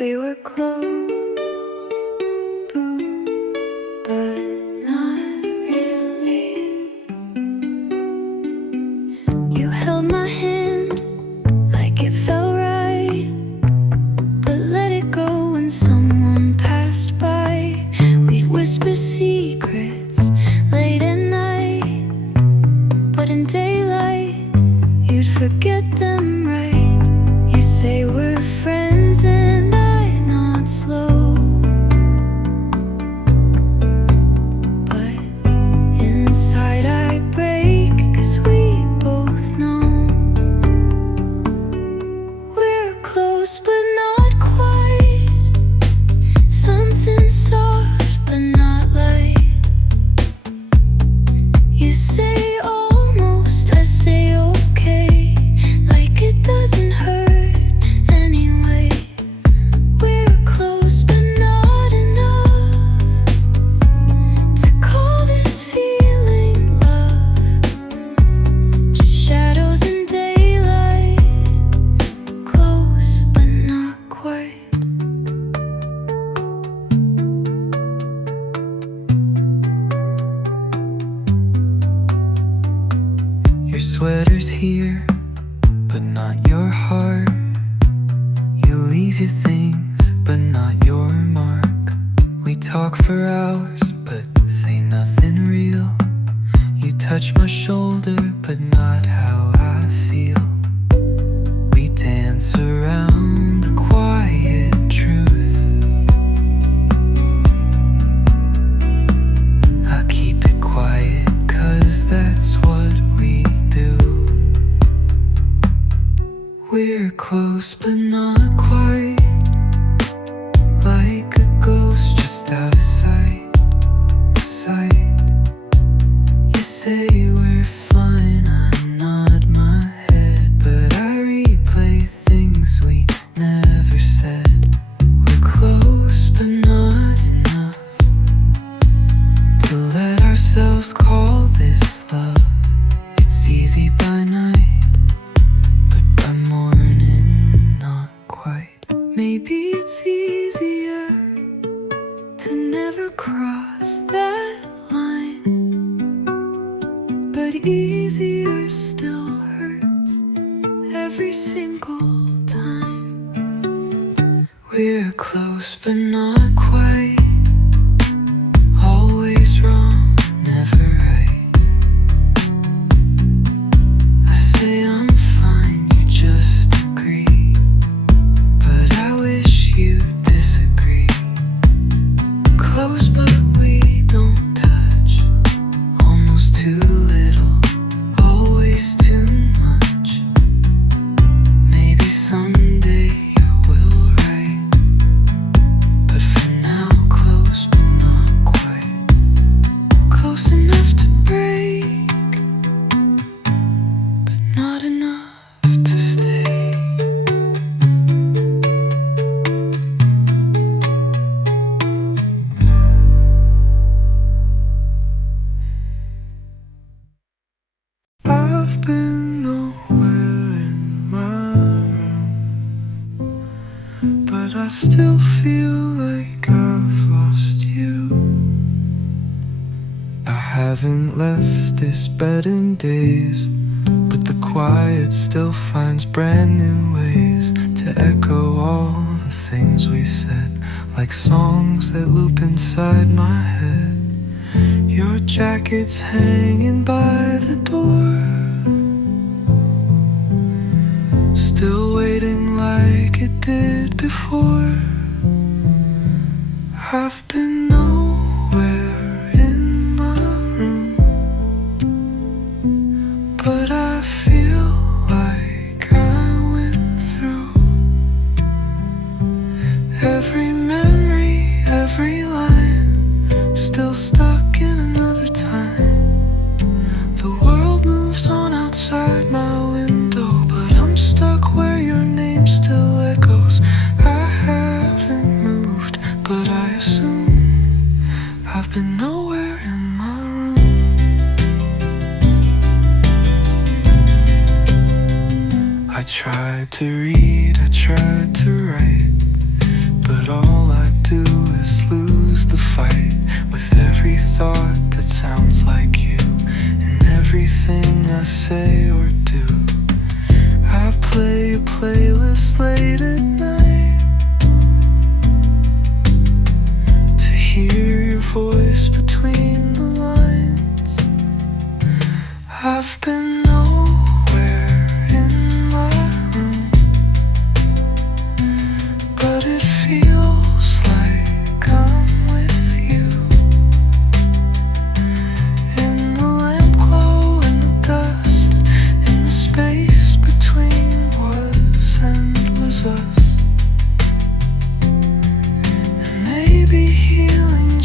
We were close, but not really. You held my hand like it felt right, but let it go when someone passed by. We'd whisper secrets late at night, but in daylight you'd forget them right. You say we're friends and I'm not slow, but inside I break, 'cause we both know we're close but not quite. Something soft but not light. You say almost, I say okay, like it doesn't hurt anyway. We're close but not enough to call this feeling love. Just shadows in daylight, close but not quite. Your sweater's here, but not your heart. You leave your things, but not your mark. We talk for hours, but say nothing real. You touch my shoulder, but not how I feel. We dance around the quiet truth. I keep it quiet, 'cause that's what we do. We're close but not quite, like a ghost just out of sight. You say we're fine, I nod my head, but I replay things we never said. We're close but not enough to let ourselves call this love. It's easy by night, but by morning, not quite. Maybe it's easier to never cross that line, but easier still hurts every single time. We're close but not quite, always wrong, never right. I say I'm fine, you just agree, but I wish you'd disagree. Close but we don't touch, almost too little, always too much. Maybe someday you will write, but for now close but not quite. Close enough to break, but not enough to stay. I've been nowhere in my room, but I still feel like I've lost you. I haven't left this bed in days, but the quiet still finds brand new ways to echo all the things we said, like songs that loop inside my head. Your jacket's hanging by the door, still waiting like it did before. I've been nowhere in my room, but I feel like I went through every memory, every line, still stuck in another time. The world moves on outside my window, but I'm stuck where your name still echoes. I haven't moved, but I assume I've been nowhere in my room. I tried to read, I tried to write,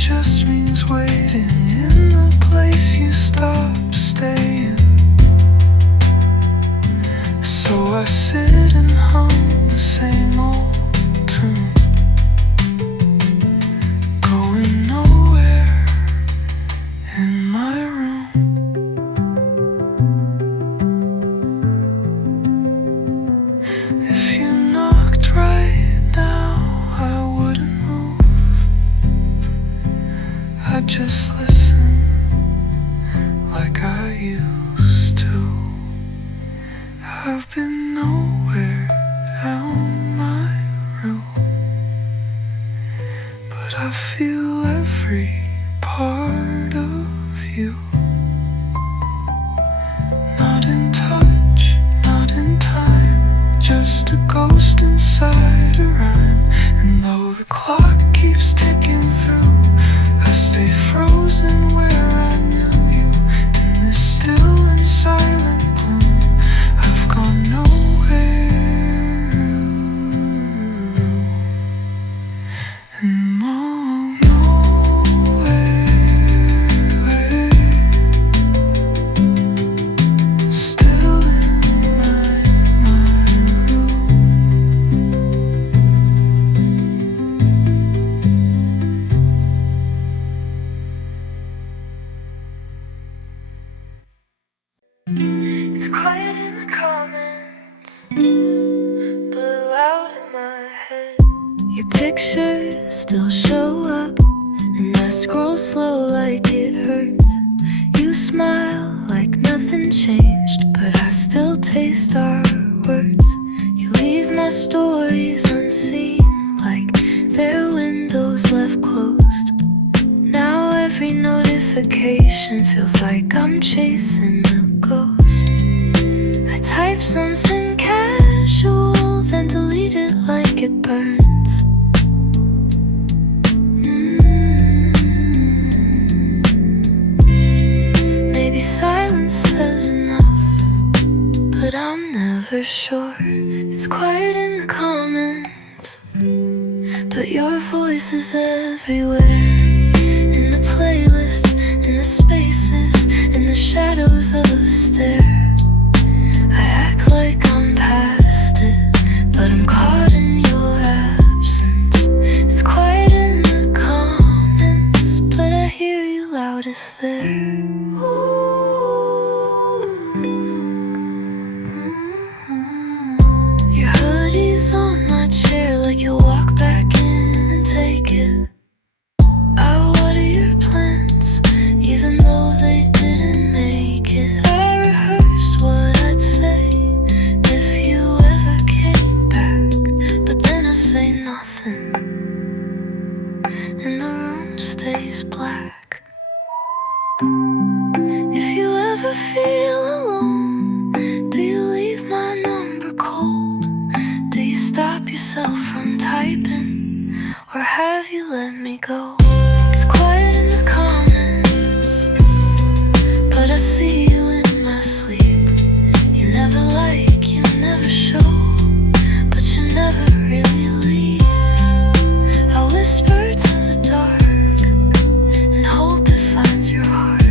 just means waiting in the place you stopped staying. So I sit and hum the same old tune, going nowhere in my room. If you knocked right now, I wouldn't move. I'd just listen like I used to. I've been nowhere down my route, but I feel every part of you. Not in touch, not in time, just a ghost inside a rhyme. And though the clock keeps ticking through, I stay frozen where I knew you, in this still and silent gloom. I've gone nowhere, and more nowhere, still in my room. It's quiet in the comments, but loud in my head. Your pictures still show up, and I scroll slow like it hurts. You smile like nothing changed, but I still taste our words. You leave my stories unseen, like they're windows left closed. Now every notification feels like I'm chasing a ghost. I type something casual, then delete it like it burns. Maybe silence says enough, but I'm never sure. It's quiet in the comments, but your voice is everywhere. In the playlists, in the spaces, in the shadows of the stare. I act like I'm past it, but I'm caught in your absence. It's quiet in the comments, but I hear you loudest there. Your hoodie's on my chair, like you'll walk back in and take it. I water your plants, even though they didn't make it. I rehearse what I'd say if you ever came back, but then I say nothing, and the room stays black. If you ever feel alone, do you leave my number cold? Do you stop yourself from typing, or have you let me go? It's quiet in the comments, but I see you in my sleep. You never like, you never show, but you never really leave. I whisper to the dark and hope it finds your heart.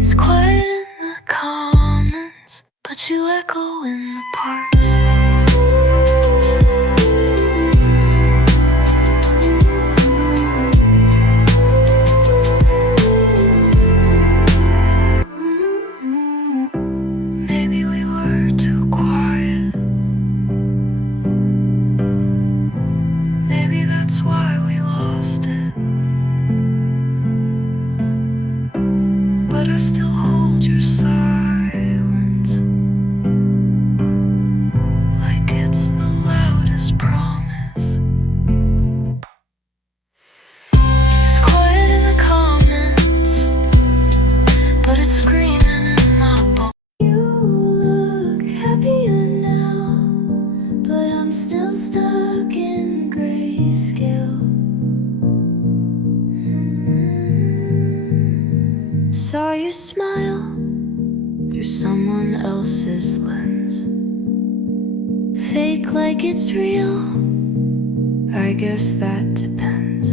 It's quiet in the comments, but you echo in the parts. Maybe we were too quiet. Maybe that's why we lost it. But I still hold your silence, like it's the loudest promise. It's quiet in the comments, but it's screaming in my bones. You look happier now, but I'm still stuck in grayscale. Saw you smile through someone else's lens. Fake like it's real, I guess that depends.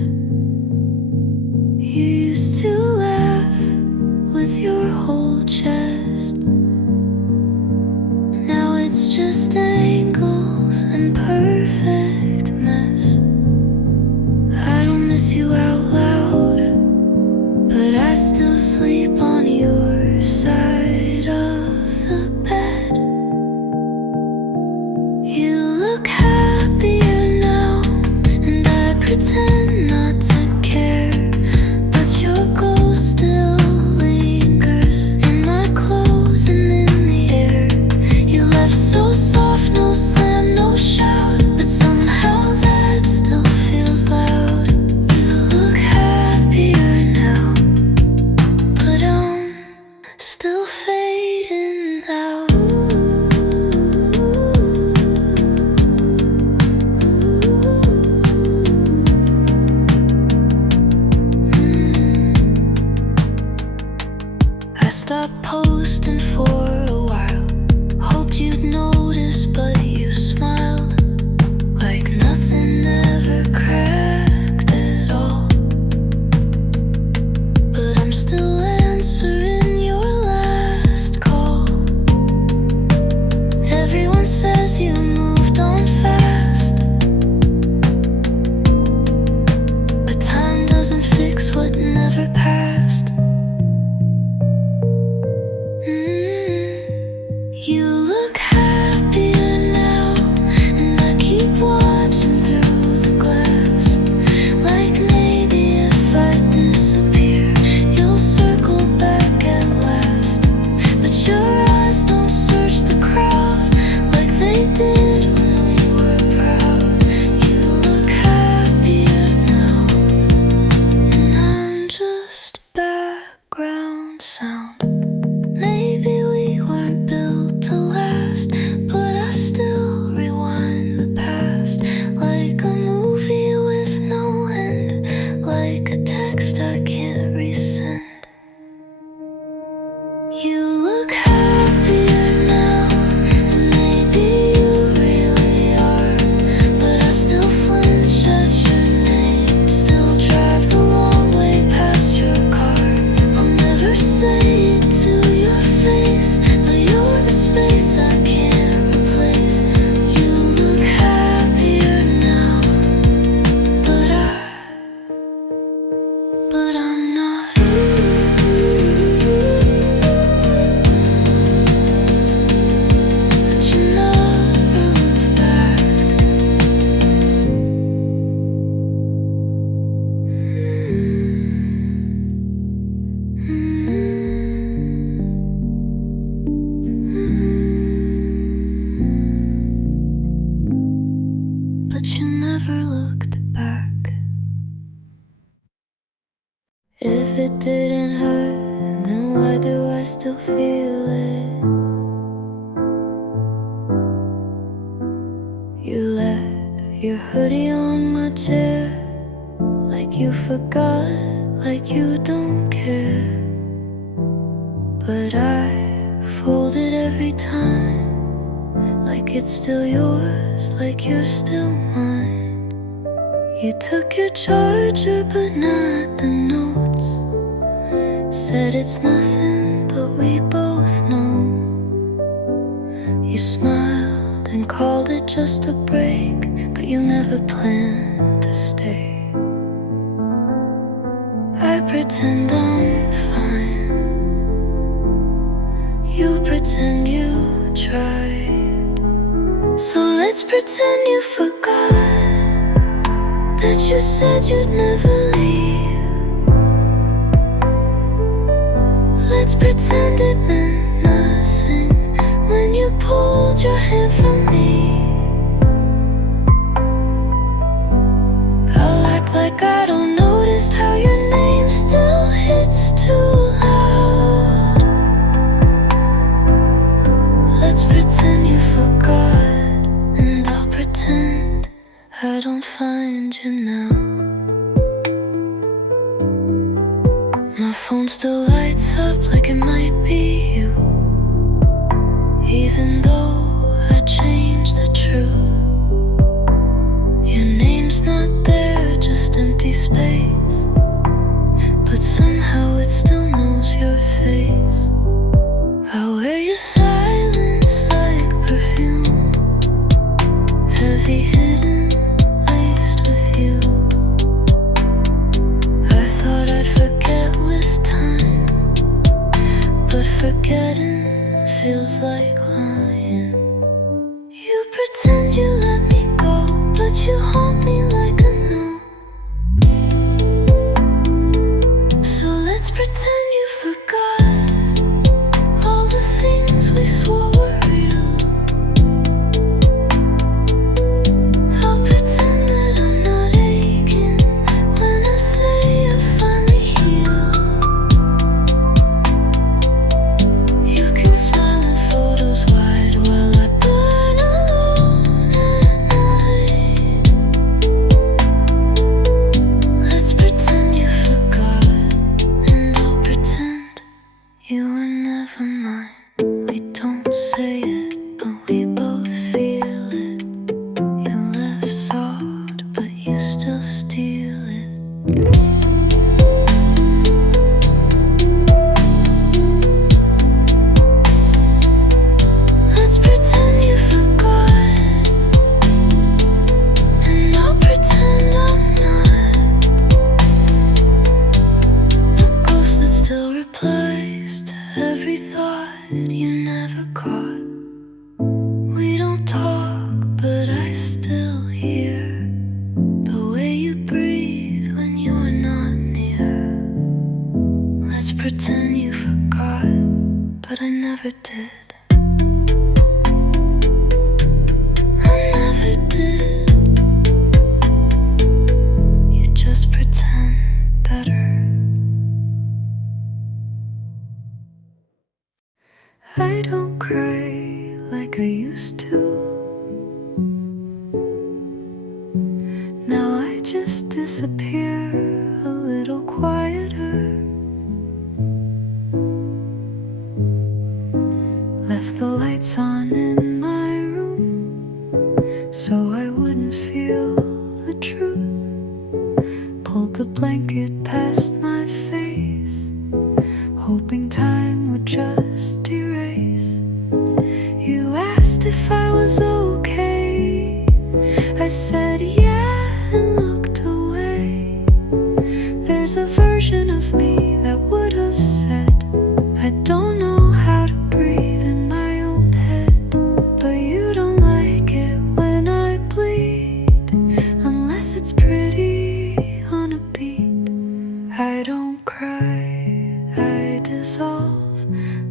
it didn't hurt, then why do I still feel it? You left your hoodie on my chair, like you forgot, like you don't care. But I fold it every time, like it's still yours, like you're still mine. You took your charger but not the notes, said it's nothing but we both know. You smiled and called it just a break, but you never planned to stay. I pretend I'm fine, you pretend you tried. So let's pretend you forgot that you said you'd never leave. Let's pretend it meant nothing when you pulled your hand from me. I'll act like I don't notice how your name still hits too loud. Let's pretend you forgot, and I'll pretend I don't find you now. My phone still lights up like it might be you, even though I changed the truth. Your name's not there, just empty space, but somehow it still knows your face. I wear your silence like perfume, heavy hidden, laced with you. I thought I'd forget with time, but forgetting feels like lying. You pretend you let me go, but you haunt me like a no. So let's pretend you forgot all the things we swore were real. I'll pretend that I'm not aching when I say I finally healed. You can smile in photos wide while I burn alone at night. Let's pretend you forgot, and I'll pretend you were never mine. We don't say it, but we both feel it. You left soft, but you still steal it. Let's pretend you forgot, and I'll pretend I'm not the ghost that still replies to every thought you never caught. We don't talk, but I still hear the way you breathe when you're not near. Let's pretend you forgot, but I never did. I never did. You just pretend better. I don't cry like I used to. Now I just disappear a little quieter. Left the lights on in my room so I wouldn't feel the truth. Pulled the blanket past my face, hoping time would just erase. You asked if I was okay. I said yeah and looked away. There's a version of me that would have said, I don't know how to breathe in my own head. But you don't like it when I bleed, unless it's pretty on a beat. I don't cry, I dissolve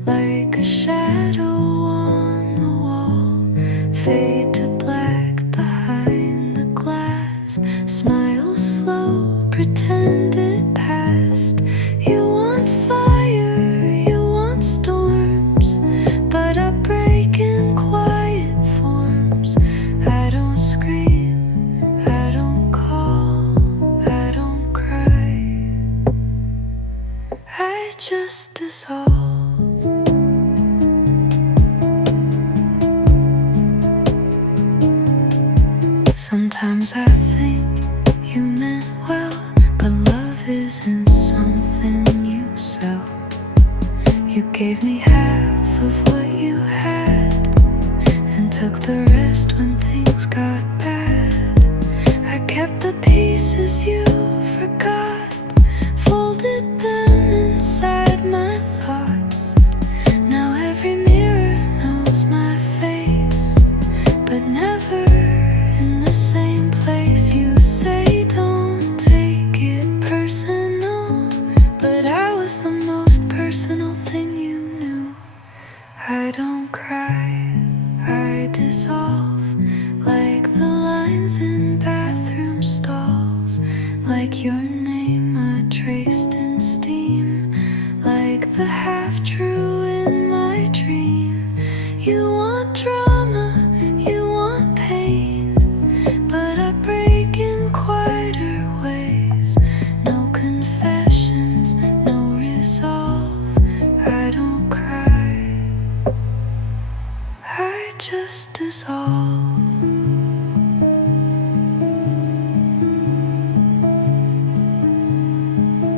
like a shadow on the wall. Fade to black behind the glass. Smile slow, pretend it passed. You just dissolve. Sometimes I think you meant well, but love isn't something you sell. You gave me half of what you had and took the rest when things got bad. I kept the pieces you forgot, folded them inside my thoughts. Now every mirror knows my face, but never in the same place. You say don't take it personal, but I was the most personal thing you knew. I don't cry, I dissolve, like the lines in bathroom stalls, like your name traced in steam, like the half-true in my dream. You want drama, you want pain, but I break in quieter ways. No confessions, no resolve. I don't cry, I just dissolve.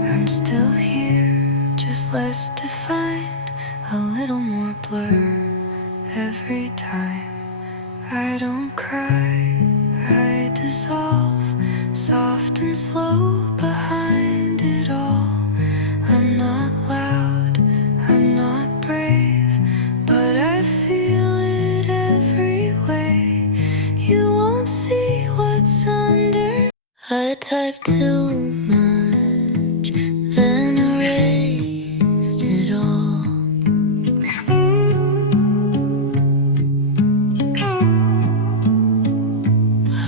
I'm still here, just less defined, a little more blur every time. I don't cry, I dissolve, soft and slow behind it all. I'm not loud, I'm not brave, but I feel it every way. You won't see what's under. I type too much, then erased it all.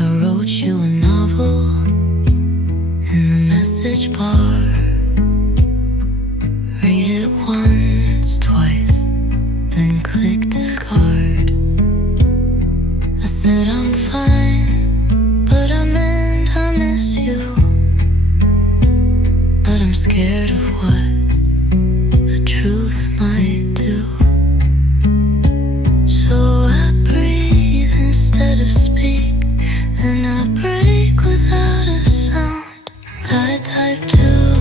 I wrote you a novel in the message bar. Read it once, twice, then click discard. I said I'm fine, but I meant I miss you. But I'm scared of what the truth might do. So I breathe instead of speak, and I break without a sound. I type too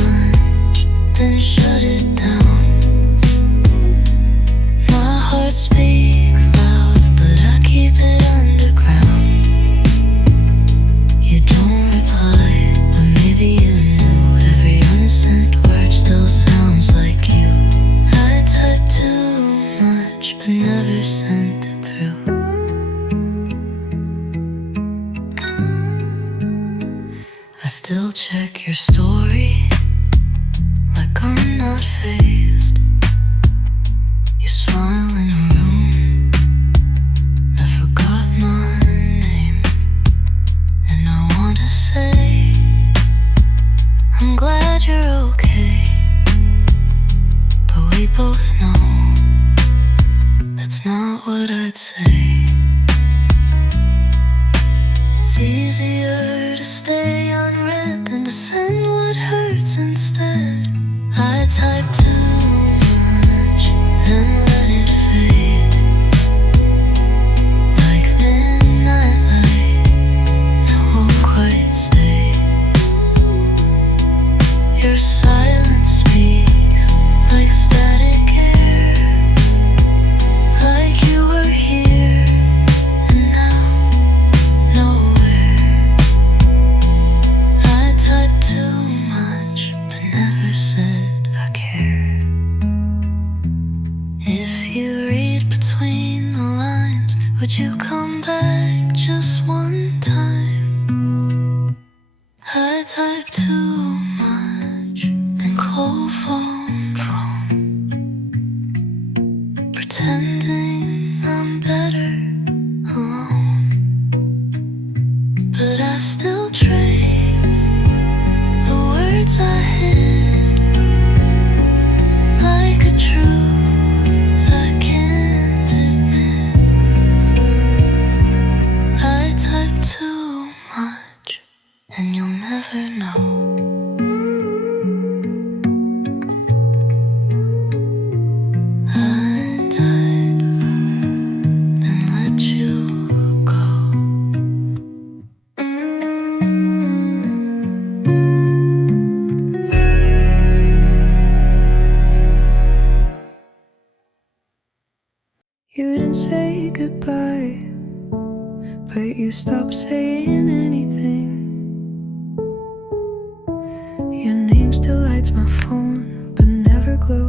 much, then shut it down. My heart speaks loud, but I keep it underground. You don't reply, but maybe you knew. Every unsent word still sounds like you. I type too much, but never sent it through. I still check your story, like I'm not fazed. You smile in a room that forgot my name, and I wanna say I'm glad you're okay, but we both know that's not what I'd say. It's easier to stay unread than to send what hurts instead. I type too much, then let it fade, like midnight light, no won't quite stay. Your silence speaks like static air, like you were here and now nowhere. I type too much, but never said I care. If you read between the lines, would you come back just one time? I type too much, then call phone wrong, pretending I'm better alone. But I still trace the words I hid, like a truth I can't admit. I type too much, and you'll never know.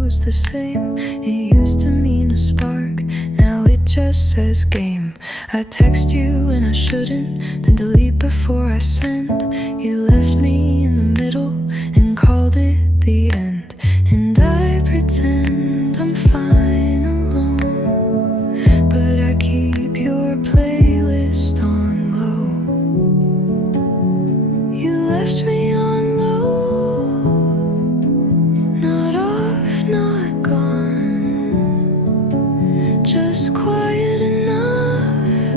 goes the same. It used to mean a spark, now it just says game. I text you when I shouldn't, then delete before I send. You left me in the middle and called it the end. And I pretend I'm fine alone, but I keep your playlist on low. You left me on low, not off, not gone, just quiet enough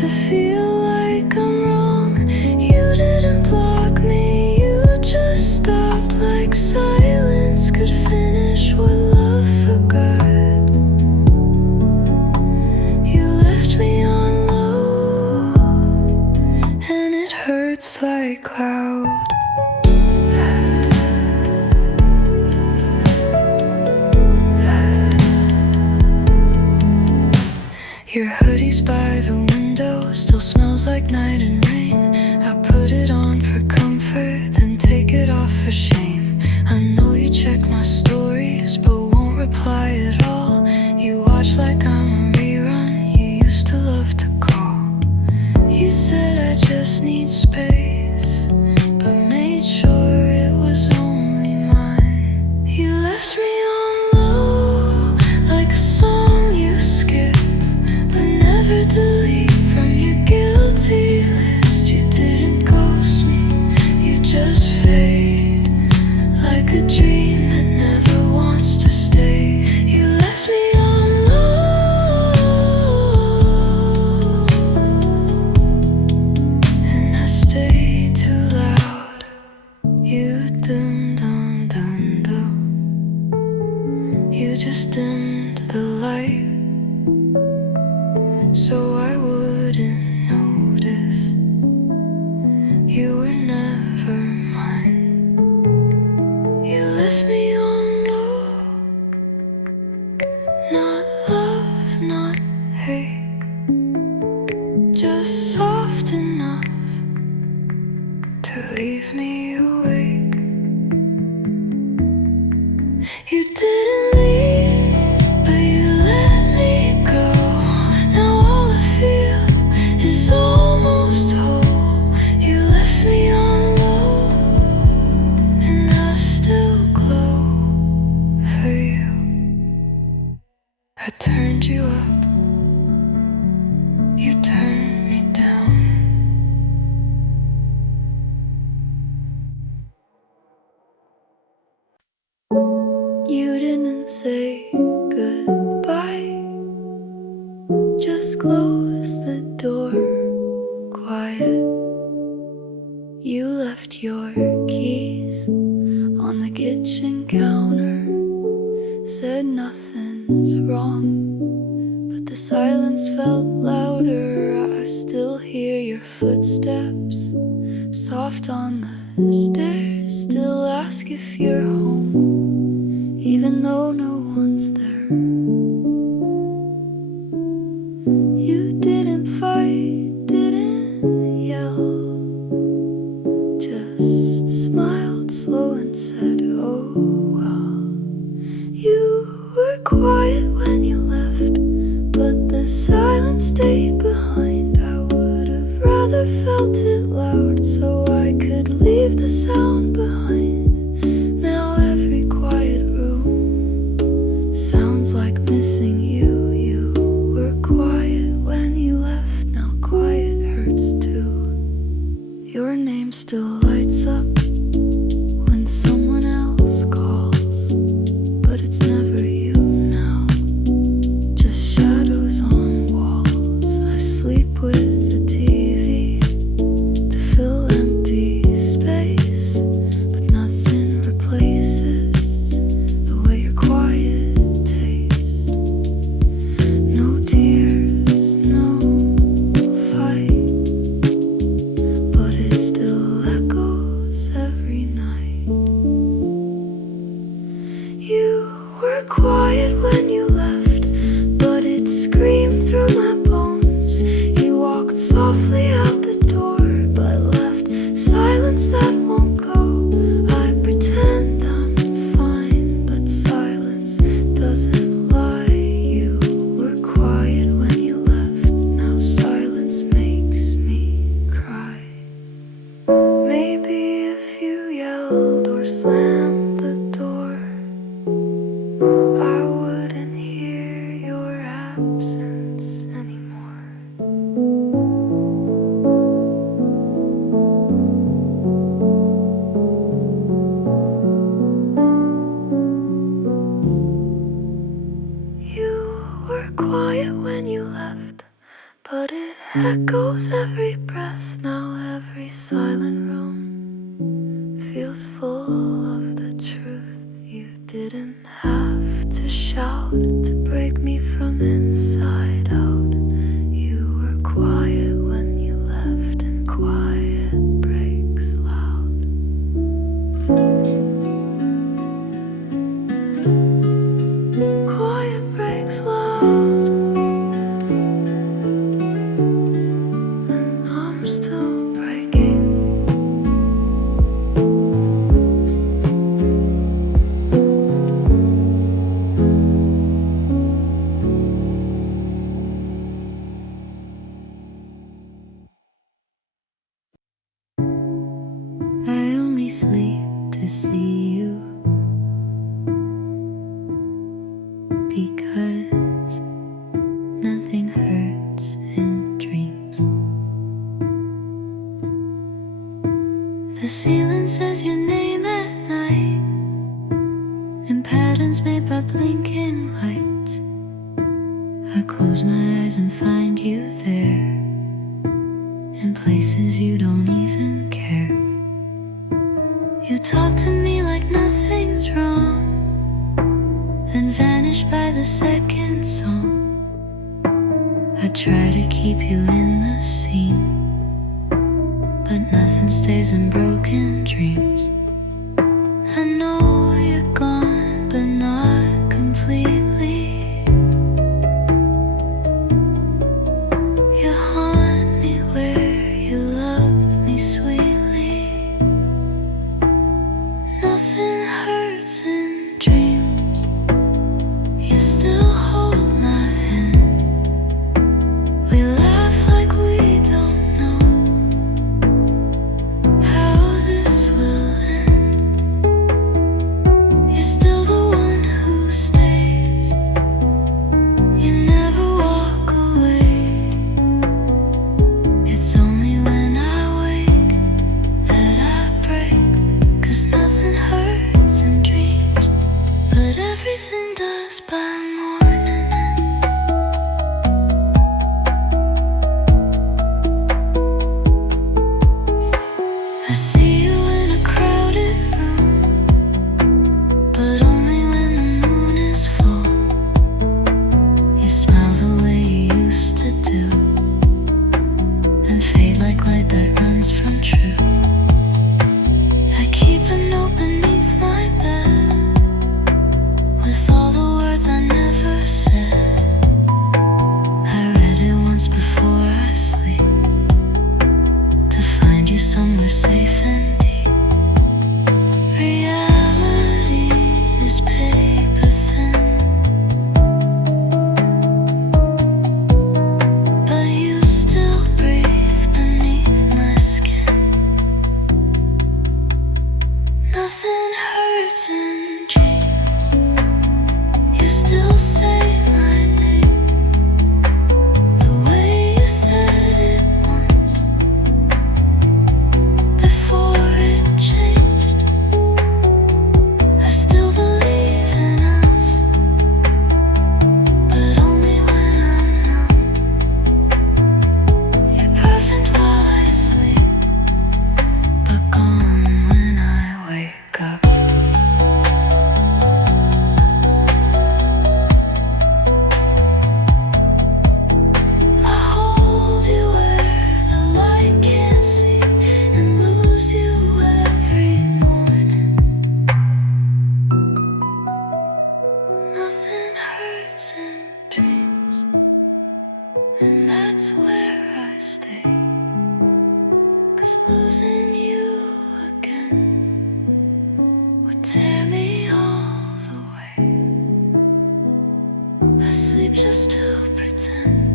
to feel like I'm wrong. You didn't block me, you just stopped like silence could finish what love forgot. You left me on low, and it hurts like loud. Your hoodie's by the window, still smells like night and rain. I put it on for comfort, then take it off for shame. I know you check my stories, but won't reply at all. You watch like I'm a rerun, you used to love to call. You said I just need space, but made sure it was only mine. You left me on low, like a song you skip but never delete from your guilty list. You didn't ghost me, you just fade like a dream that never wants to stay. You left me on low, and I stayed too loud. You dum dum dum dum, you just dimmed the light so I wouldn't notice. You were never mine. You left me on low, not love, not hate, just soft enough to leave me awake. You didn't leave, but you let me go. Now all I feel is almost whole. You left me on low, and I still glow for you. I turned you up, you turned me down. You didn't say goodbye, just close the door quiet. You left your keys on the kitchen counter, said nothing's wrong, but the silence felt louder. I still hear your footsteps, soft on the stairs, still ask if you're home, even though no one's there. You didn't fight, didn't yell, just smiled slow and said, oh well. You were quiet when you left, but the silence stayed behind. I would have rather felt it loud so I could leave the sound behind. Now every quiet room sounds like missing you. You were quiet when you left, now quiet hurts too. Your name still lights up when someone else calls, but it's never you now, just shadows on walls. I sleep with the TV to fill empty space, but nothing replaces the way your quiet tastes. No tears, no fight, but it still echoes silent room feels full of the truth. You didn't have to shout to break me from inside out. You were quiet when you left, and quiet breaks loud. Quiet breaks loud, and I'm still breaking. I only sleep to see you, because nothing hurts in dreams. The ceiling says your name at night, in patterns made by blinking lights. I close my eyes and find you there, in places you don't even care. You talk to me like nothing's wrong, then vanish by the second song. I try to keep you in the scene, but nothing stays in broken dreams. I know you're gone, but not completely. You haunt me where you love me sweetly. Nothing hurts in dreams. You still hold my hand. We laugh like we don't know how this will end. You're still the one who stays. You never walk away. It's only when I wake that I break, 'cause nothing hurts in dreams, but everything does by morning. I see you in a crowded room, but only when the moon is full. You smile the way you used to do, and fade like light that runs from truth. I keep a note beneath my bed, with all the words I never said. I read it once before I sleep, to find you somewhere safe and deep. Reality is paper thin, but you still breathe beneath my skin. Nothing hurts in dreams. You still say my name, the way you said it once, before it changed. I still believe in us, but only when I'm numb. You're perfect while I sleep, but gone when I wake up. I hold you where the light can't see, and lose you every morning. Nothing hurts in dreams, and that's where I stay, 'cause losing you again would tear me all the way. I sleep just to pretend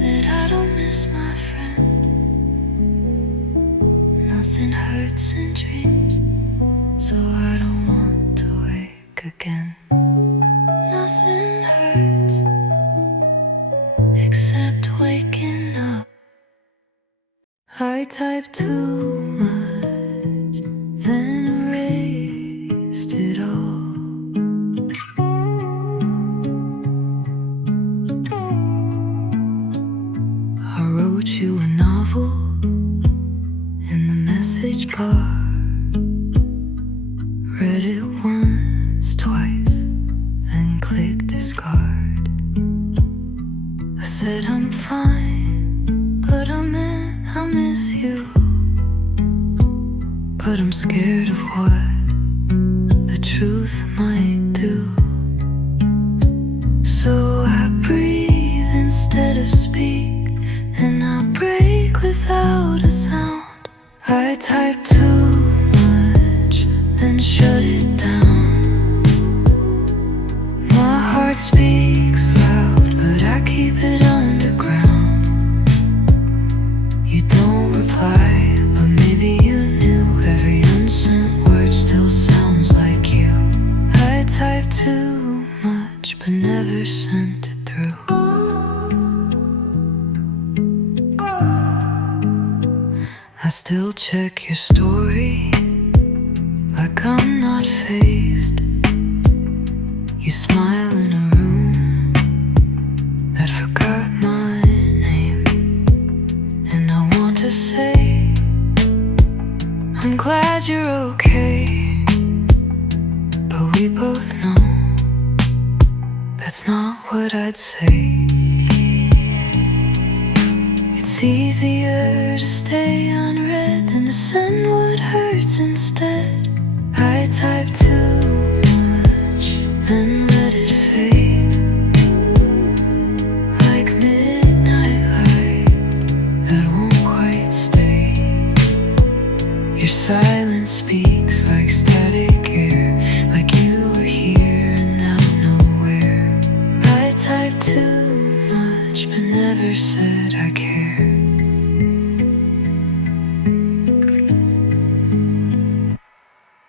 that I don't miss my friend. Nothing hurts in dreams, so I don't want to wake again. Nothing hurts except waking up. I type too much, then erased it all. I wrote you a novel message bar. Read it once, twice, then click discard. I said I'm fine, but I meant I miss you. But I'm scared of what the truth might do. So I breathe instead of speak, and I break without a sound. I type too much, then shut it down. My heart speaks loud, but I keep it underground. You don't reply, but maybe you knew. Every unsent word still sounds like you. I type too much, but never sent it through. I still check your story like I'm not fazed. You smile in a room that forgot my name, and I want to say I'm glad you're okay, but we both know that's not what I'd say. It's easier to stay unread than to send what hurts instead. I type too much, then let it fade, like midnight light that won't quite stay. Your silence speaks like static air, like you were here and now nowhere. I type too much, but never said I care.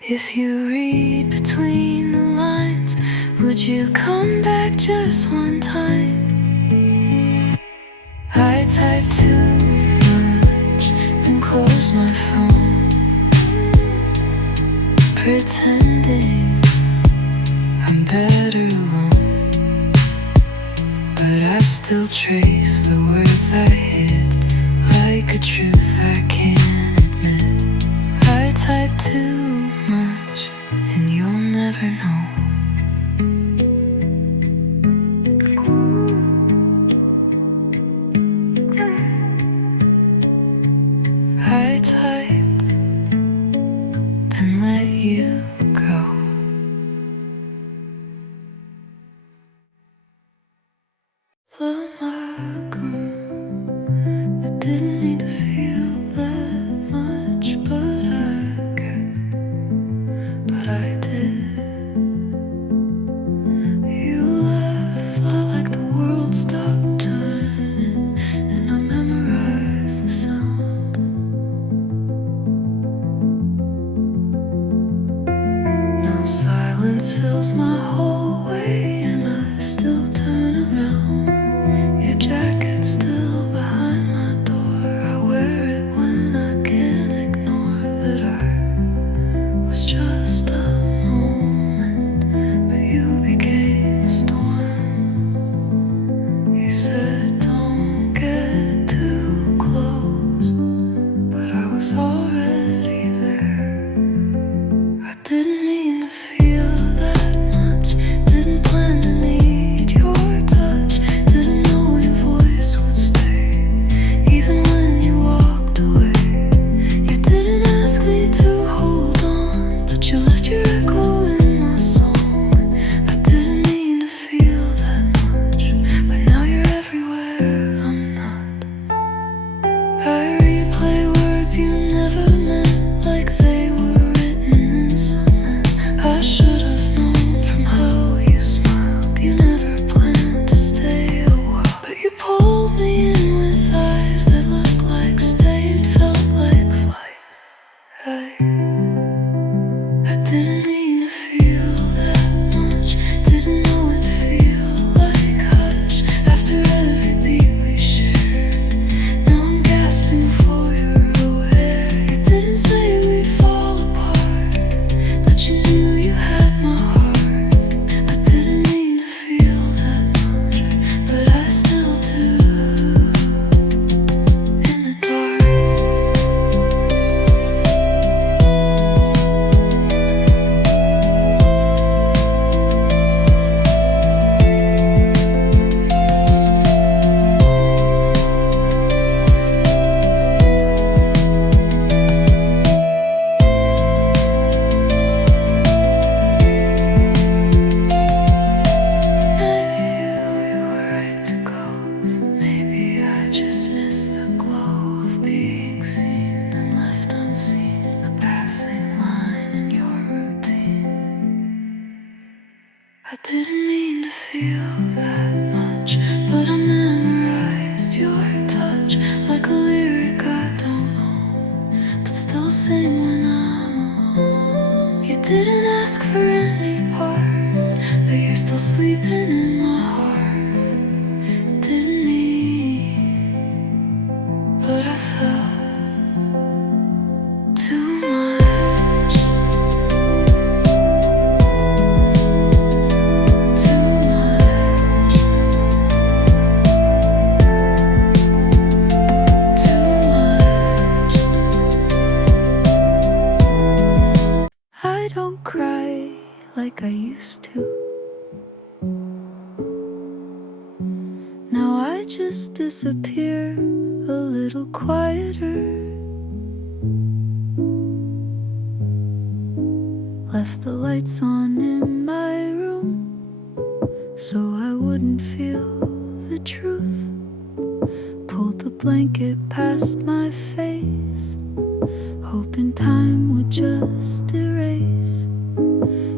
If you read between the lines, would you come back just one time? I type too much, then close my phone, pretending I'm better alone. But I still trace the words I hid, like a truth I can't admit. I type too much, and you'll never know. I type, then let you go. Love my gum, I didn't mean to feel still sing when I'm alone. You didn't ask for any part, but you're still sleeping in my heart. Didn't need, but I felt too much. Too much. Too much. I don't cry like I used to. Now I just disappear a little quieter. Left the lights on in my room so I wouldn't feel the truth. Pulled the blanket past my face, hoping time would just erase.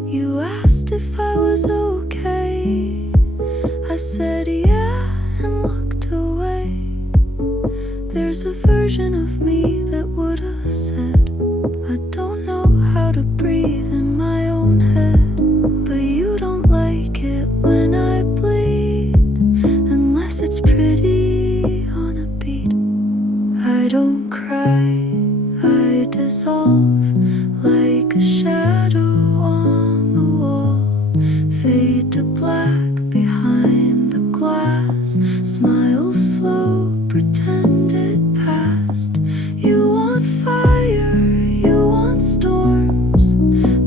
You asked if I was okay. I said yeah and looked away. There's a version of me that would have said, I don't know how to breathe in my own head. But you don't like it when I bleed, unless it's pretty on a beat. I don't cry, I dissolve like a shadow on the wall. Fade to black behind the glass. Smile slow, pretend it passed. You want fire, you want storms,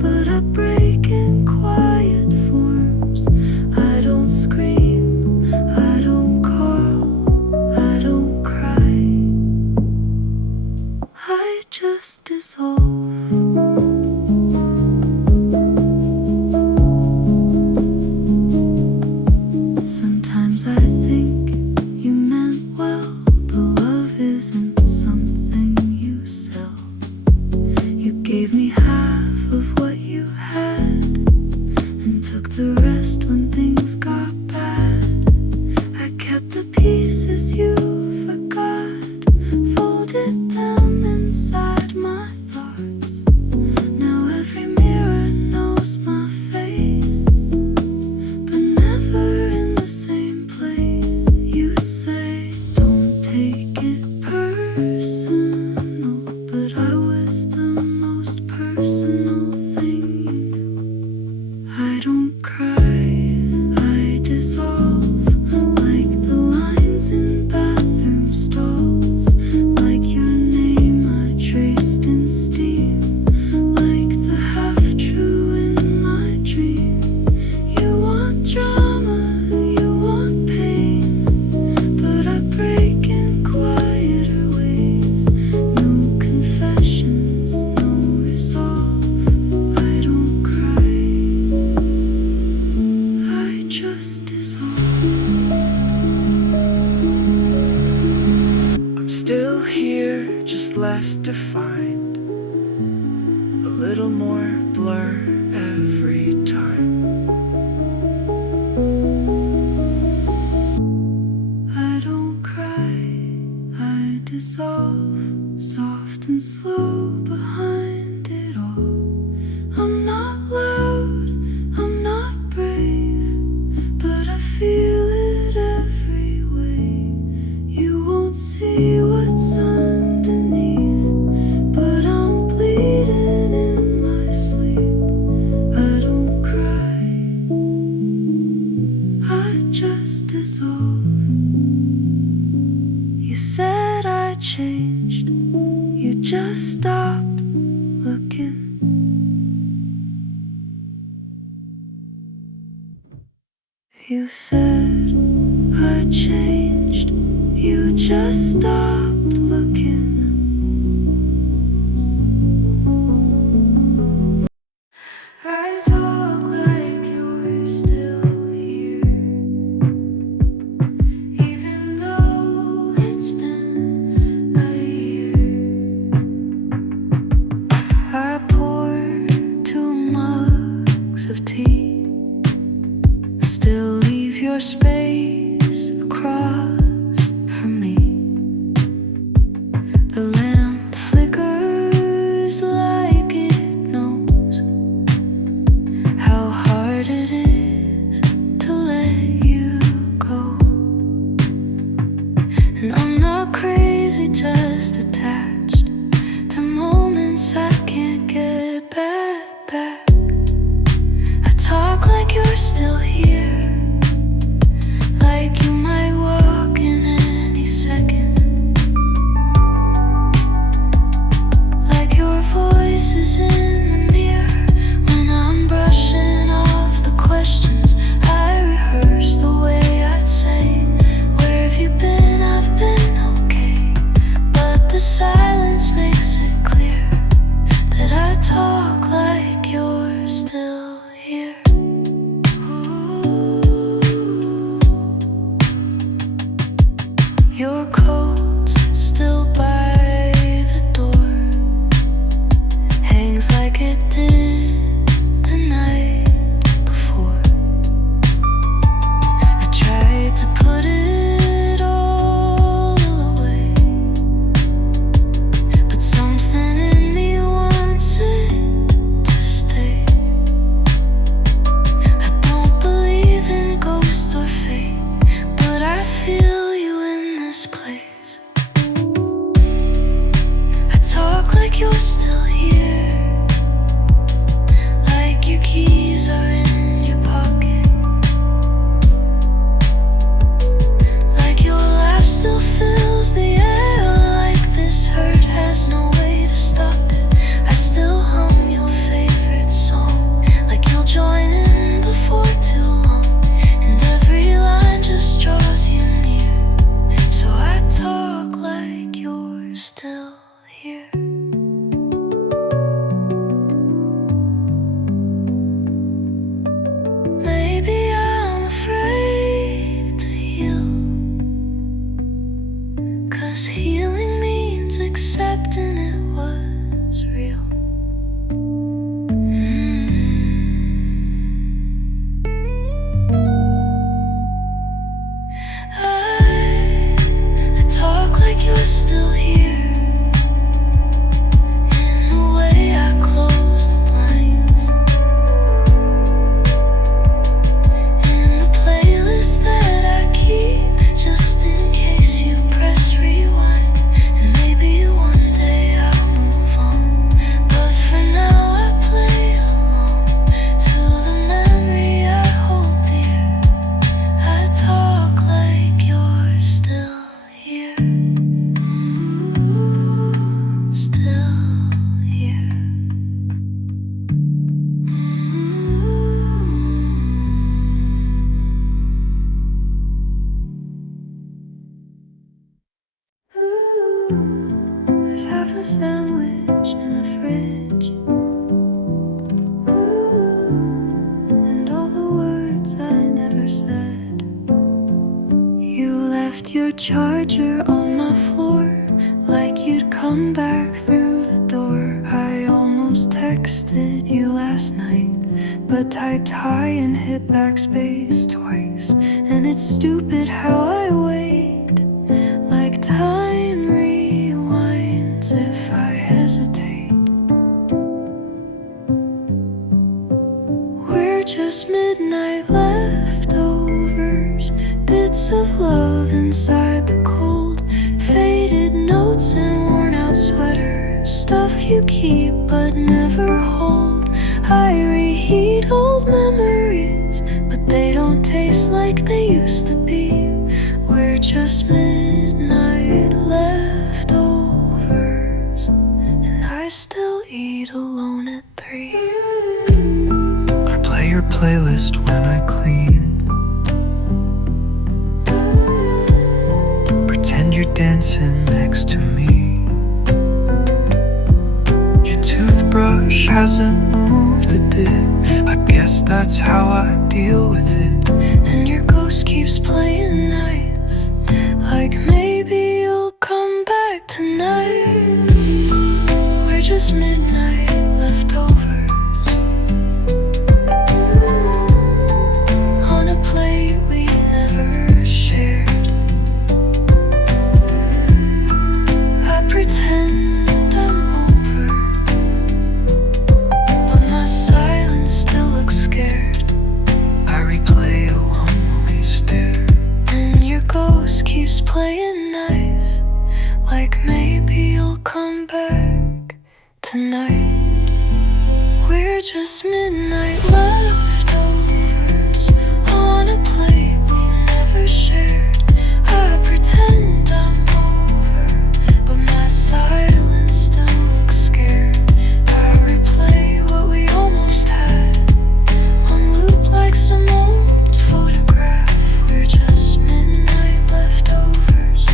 but I break in quiet forms. I don't scream, I don't call, I don't cry. I just dissolve. Sometimes I think you meant well, but love isn't something you sell. You gave me half of what you had and took the rest when things got bad. I kept the pieces you forgot, folded them inside my thoughts. Now every mirror knows my face, but never in the same place. You say, don't take it personal, but I was the most personal thing you knew. I don't cry, I dissolve like the lines in bathroom stalls. Like your name I traced in steam, like the half-true in my dream. You want drama, you want pain, but I break in quieter ways. No confessions, no resolve. I don't cry, I just dissolve. I'm still here, just less defined. A little more blur every time. I don't cry, I dissolve, soft and slow behind it all. I'm not loud, I'm not brave, but I feel it every way. You won't see what's underneath, but I'm bleeding in my sleep. I don't cry, I just dissolve. You said I changed, you just stopped looking. You said I changed, you just stopped looking. I talk like you're still here, even though it's been a year. I pour 2 mugs of tea, still leave your space across from me. The lamp flickers just makes it clear that I talk like you're still here. Ooh. Your coat's still by the door, hangs like it did the night before. I tried to put it all away, but something in me wants it to stay. I don't believe in ghosts or fate, but I feel you in this place. I talk like you're still here, like your keys are in your pocket, like your laugh still fills the air, like this hurt has no way to stop it. I still hum your favorite song, like you'll join in before too long, and every line just draws you near. So I talk like you're still here. Maybe I'm afraid to heal, 'cause healing means accepting it was real. I talk like you're still here, in the way I close the blinds, in the playlist that I keep just in case you press rewind. And maybe one day I'll move on, but for now I play along to the memory I hold dear. I talk like you're still here. Ooh, still here. There's half a sandwich in the fridge. And all the words I never said. You left your charger on my floor, like you'd come back through the door. I almost texted you last night, but typed hi and hit backspace twice. And it's stupid how I wait, like time rewinds if I hesitate. We're just midnight leftovers, bits of love inside the cold, faded notes and worn out sweaters, stuff you keep but never hold. I reheat old memories, but they don't taste like they used to be. We're just midnight leftovers, and I still eat alone at 3. I play your playlist when I clean, pretend you're dancing next to me. Your toothbrush hasn't moved a bit, I guess that's how I deal with it. And your ghost keeps playing nice, like maybe you'll come back tonight. We're just midnight leftovers, on a plate we never shared. I pretend I'm over, but my silence still looks scared. I replay a one-way stare. And your ghost keeps playing nice, like maybe you'll come back tonight. We're just midnight leftovers, on a plate we never shared. I pretend I'm over, but my silence still looks scared. I replay what we almost had, on loop like some old photograph. We're just midnight leftovers,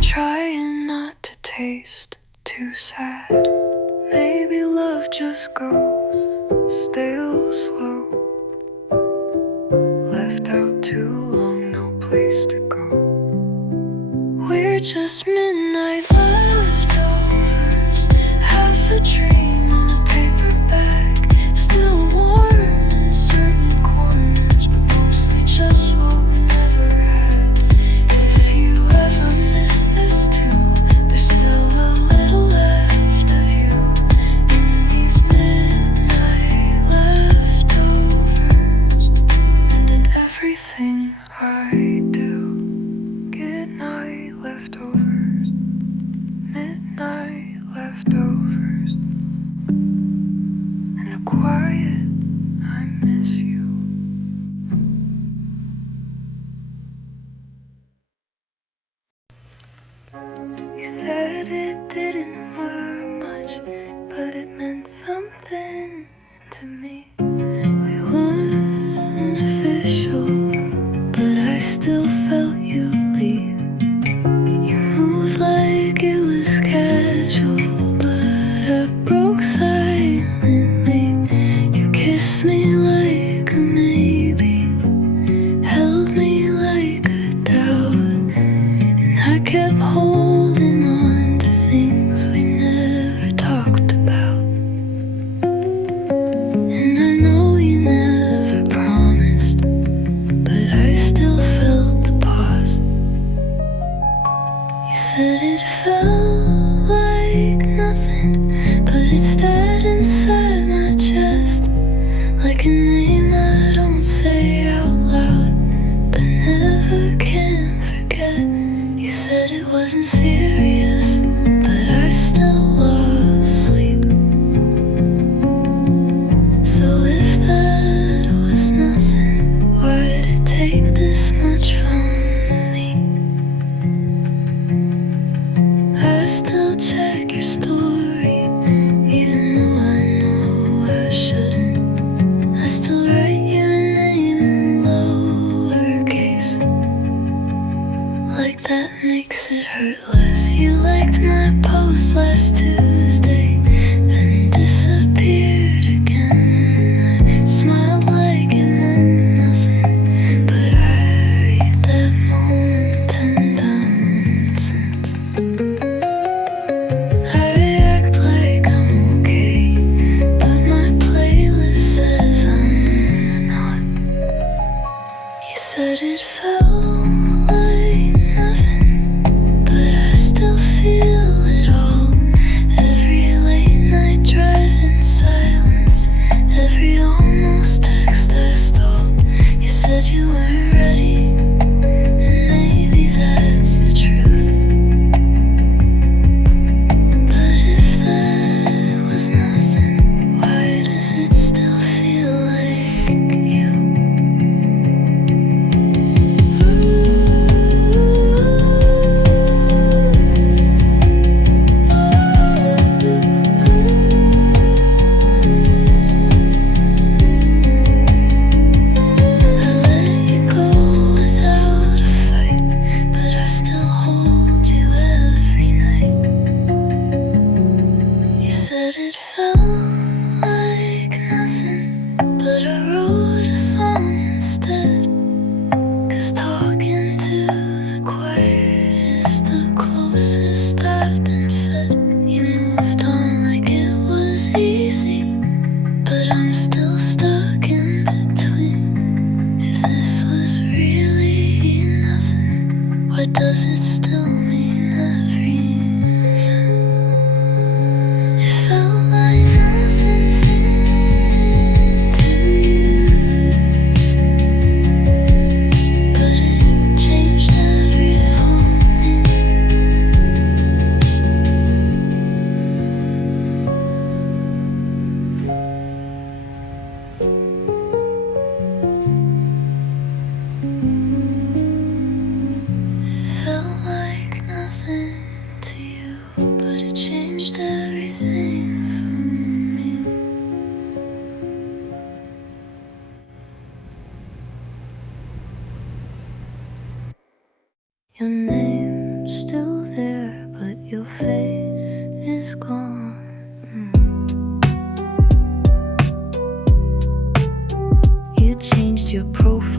trying not to taste too sad. Maybe love just goes stale slow. Left out too long, no place to go. We're just midnight leftovers, half a dream in a paper bag, still warm in certain corners, but mostly just what we never had. If you ever miss this too, there's still a little left of you in these minutes.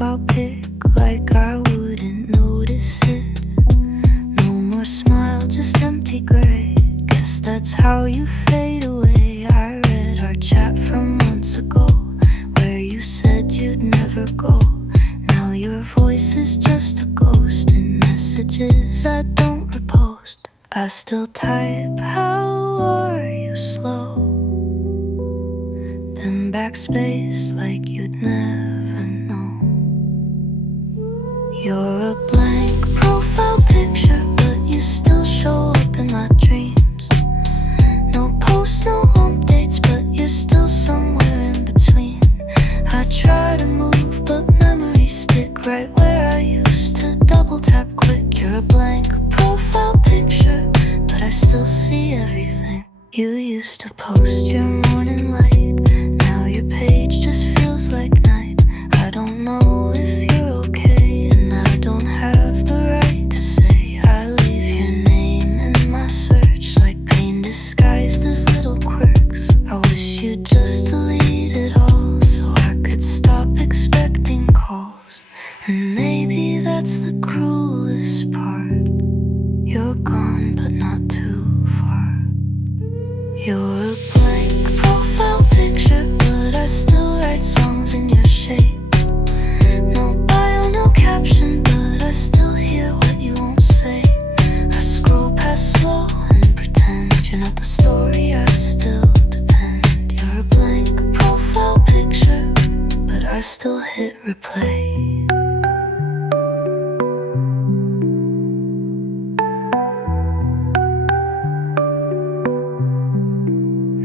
profile pic like I wouldn't notice it. No more smile, just empty gray. Guess that's how you fade away. I read our chat from months ago, where you said you'd never go. Now your voice is just a ghost in messages I don't repost. I still type, how are you, slow, then backspace like you'd never know. You're a blank profile picture, but you still show up in my dreams. No posts, no updates, but you're still somewhere in between. I try to move, but memories stick right where I used to double tap quick. You're a blank profile picture, but I still see everything. You used to post your morning light, now your page just feels like night. I don't know if you're okay, and I don't have the right to say. I leave your name in my search like pain disguised as little quirks. I wish you'd just delete it all so I could stop expecting calls. And maybe that's the cruelest part. You're gone, but not too far. You're a blank profile picture, but I still write songs in your shape. No bio, no caption, but I still hear what you won't say. I scroll past slow and pretend you're not the story, I still depend. You're a blank profile picture, but I still hit replay.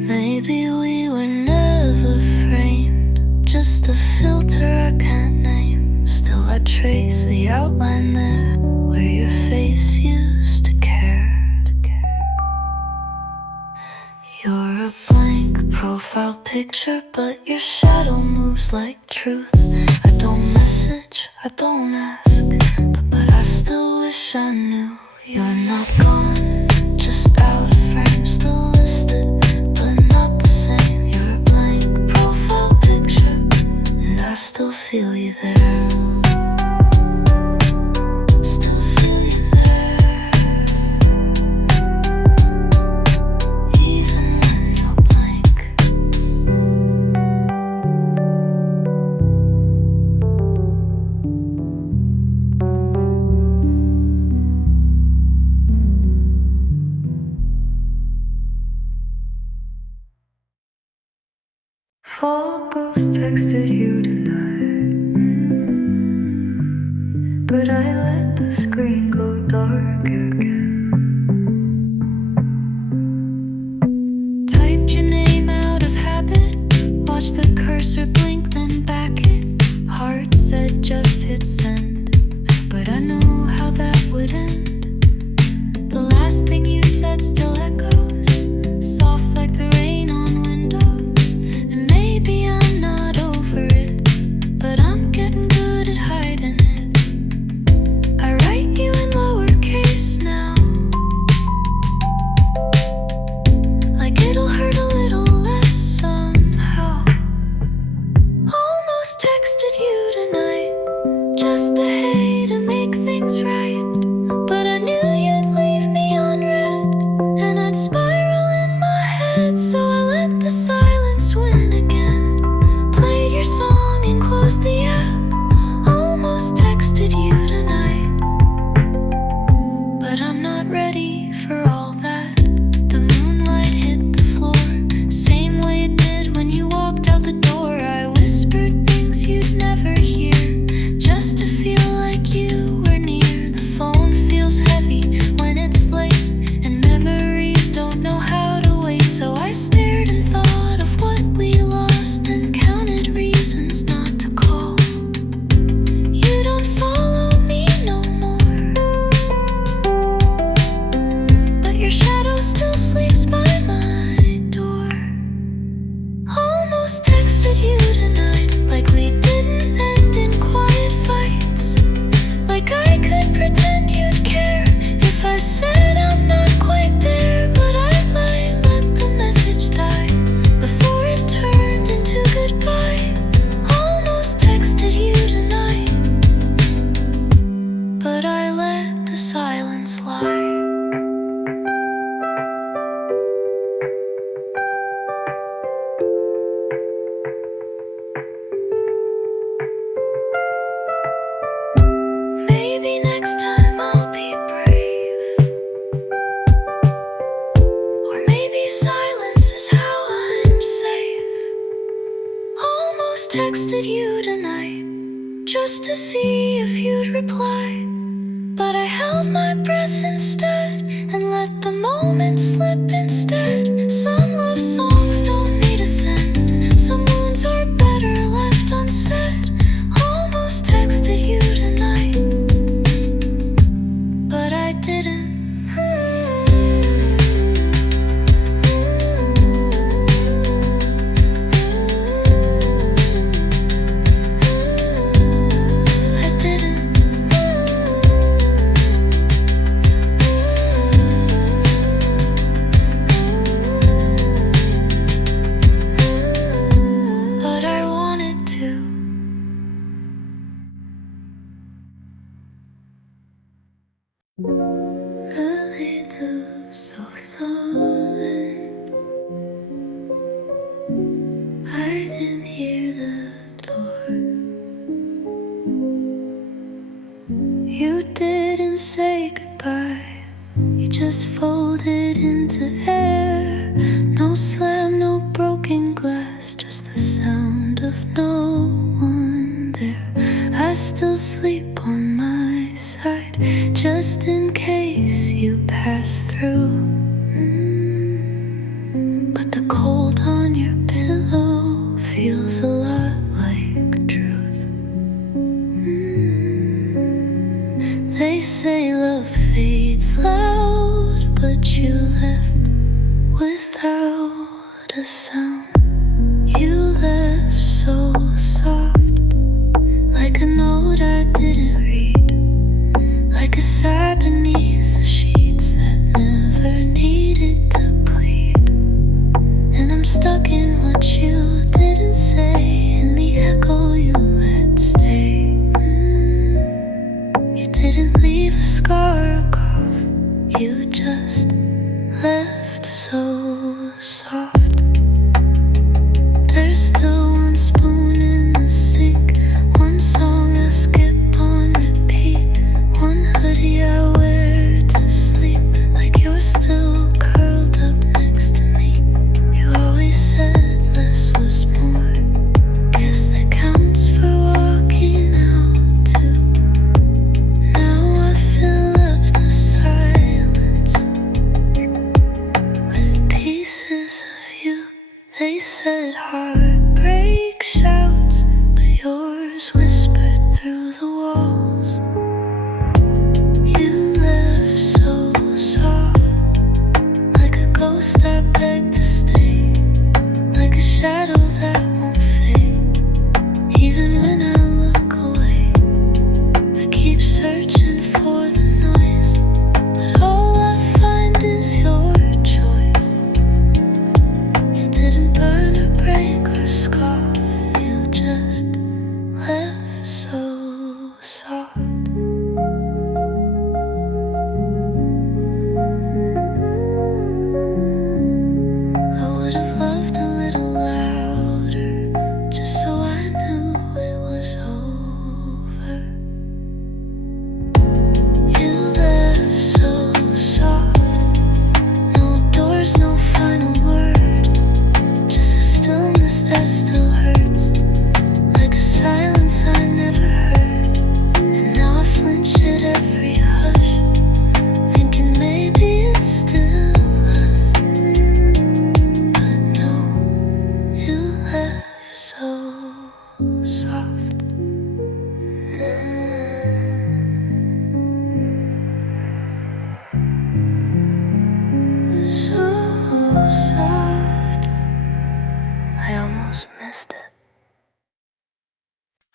Maybe we were never framed, just a filter I can't name. Still I trace the outline there, where your face used to care. You're a blank profile picture, but your shadow moves like truth. I don't message, I don't ask, but I still wish I knew. You're not gone, just out of frame, still listed, but not the same. You're a blank profile picture, and I still feel you there. Still feel you there, even when you're blank. Four ghosts texted you tonight, but I let the screen go dark again. Typed your name out of habit, watched the cursor blink, then back it. Heart said just hit send, but I know how that would end. The last thing you said still echoes, soft like the rain on windows. And maybe I'm not over it, but I'm getting good at hiding it. I write you in lowercase now, like it'll hurt a little less somehow. Almost texted you tonight, just a hey to make things right, but I knew you'd leave me on red, and I'd spiral in my head, so I let the silence win again. Played your song and closed the app. Almost texted you tonight, but I'm not ready for all that. The moonlight hit the floor, same way it did when you walked out the door. I whispered things you'd never hear, just to feel like you were near. The phone feels heavy when it's late, and memories don't know how to wait. So I stared and thought of texted you tonight just to see if you'd reply, but I held my breath instead and let the moment slip instead. Some love songs don't need a send, some wounds are better left unsaid. Almost texted you tonight, but I didn't. A little soft-sobbing, I didn't hear the door. You didn't say goodbye, you just folded into air. No slam, no broken glass, just the sound of no one there. I still sleep on my side, just in case you pass through. But the cold on your pillow feels a lot like truth. They say love fades loud, but you left without a sound. You left so soft, like a note I didn't read, like a sigh beneath the sheets that never needed to plead. And I'm stuck in what you didn't say, in the echo you let stay. You didn't leave a scar or cough, you just left so soft. There's still one spoon in the sink, one song I skip on repeat, one hoodie I wear to sleep, like you're still curled up next to me. You always said less was more, guess that counts for walking out too. Now I fill up the silence with pieces of you. They said heartbreak shouts, but yours whispered through the walls. You left so soft, like a ghost I begged to stay, like a shadow that won't fade. Even when I look away, I keep searching for the noise, but all I find is your choice. You didn't burn or break or scoff, you just left so soft. I would have loved a little louder, just so I knew it was over. You left so soft, no doors, no final word, just a stillness that still hurts, like a silence I never heard. And now I flinch at every hush, thinking maybe it's still us. But no, you left so soft. So soft, I almost missed it.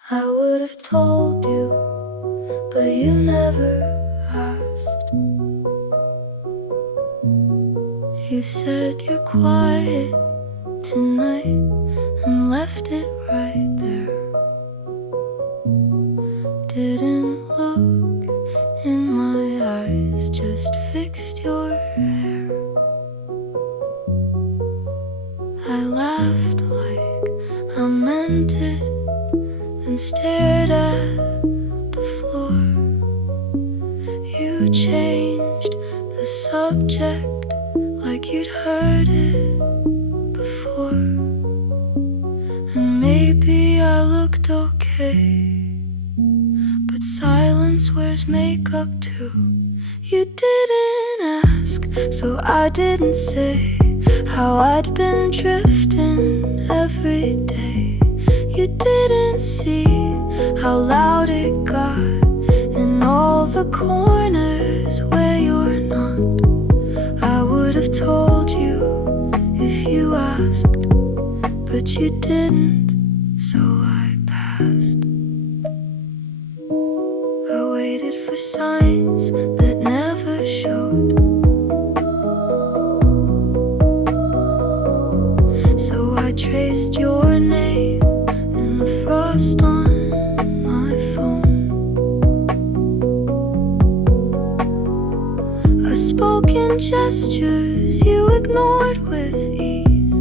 I would have told you, but you never asked. You said you're quiet tonight and left it right there. Didn't look in my eyes, just fixed your hair. I laughed like I meant it, then stared at the floor. You changed the subject like you'd heard it before. And maybe I okay, but silence wears makeup too. You didn't ask, so I didn't say how I'd been drifting every day. You didn't see how loud it got in all the corners where you're not. I would have told you if you asked, but you didn't, so I passed. I waited for signs that never showed, so I traced your name in the frost on my phone. I spoke in gestures you ignored with ease,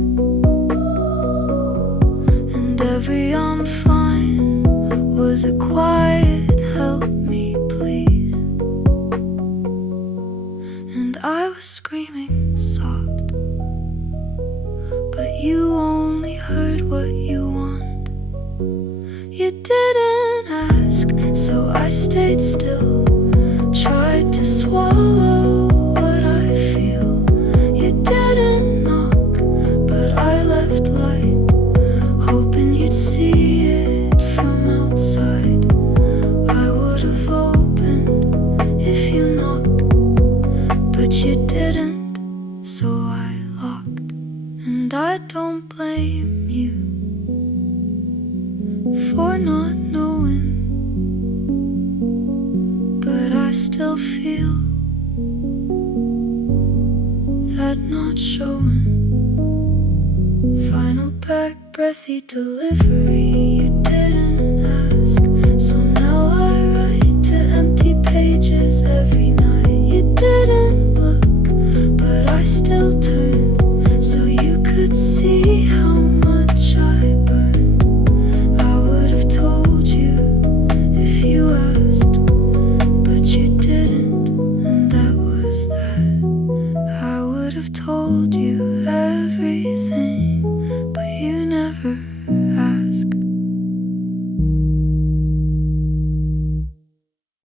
and every "I'm fine" was a quiet "help me please." And I was screaming soft, but you only heard what you want. You didn't ask, so I stayed still, tried to swallow what I feel. You didn't knock, but I left light, hoping you'd see it from outside. I would have opened if you knocked, but you didn't, so I locked. And I don't blame you for not knowing, but I still feel that not showing. Final back breathy delivery.